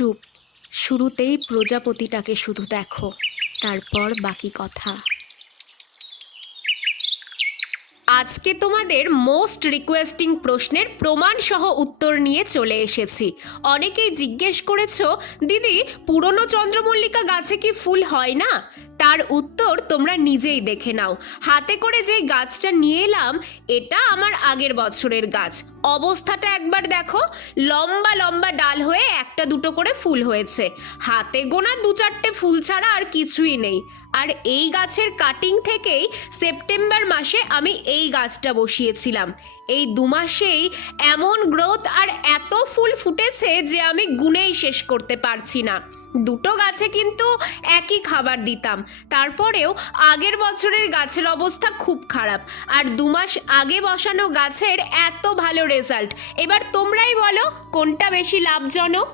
চুপ, শুরুতেই প্রজাপতিটাকে শুধু দেখো, তারপর বাকি কথা। আজকে তোমাদের মোস্ট রিকোয়েস্টিং প্রশ্নের প্রমাণ সহ উত্তর নিয়ে চলে এসেছি। অনেকেই জিজ্ঞেস করেছো, দিদি পুরনো চন্দ্রমল্লিকা গাছে কি ফুল হয় না? তার উত্তর তোমরা নিজেই দেখে নাও। হাতে করে যে গাছটা নিয়ে এলাম, এটা আমার আগের বছরের গাছ। অবস্থাটা একবার দেখো, লম্বা লম্বা ডাল হয়ে একটা দুটো করে ফুল হয়েছে। হাতে গোনা 2-4টে ফুল ছাড়া আর কিছুই নেই। আর এই গাছের কাটিং থেকেই সেপ্টেম্বর মাসে আমি এই গাছটা বসিয়েছিলাম। এই 2 মাসেই এমন গ্রোথ আর এত ফুল ফুটেছে যে আমি গুনেই শেষ করতে পারছি না। দুটো গাছে কিন্তু একই খাবার দিতাম, তারপরেও আগের বছরের গাছের অবস্থা খুব খারাপ। আর 2 মাস আগে বসানো গাছের এত ভালো রেজাল্ট। এবার তোমরাই বলো কোনটা বেশি লাভজনক।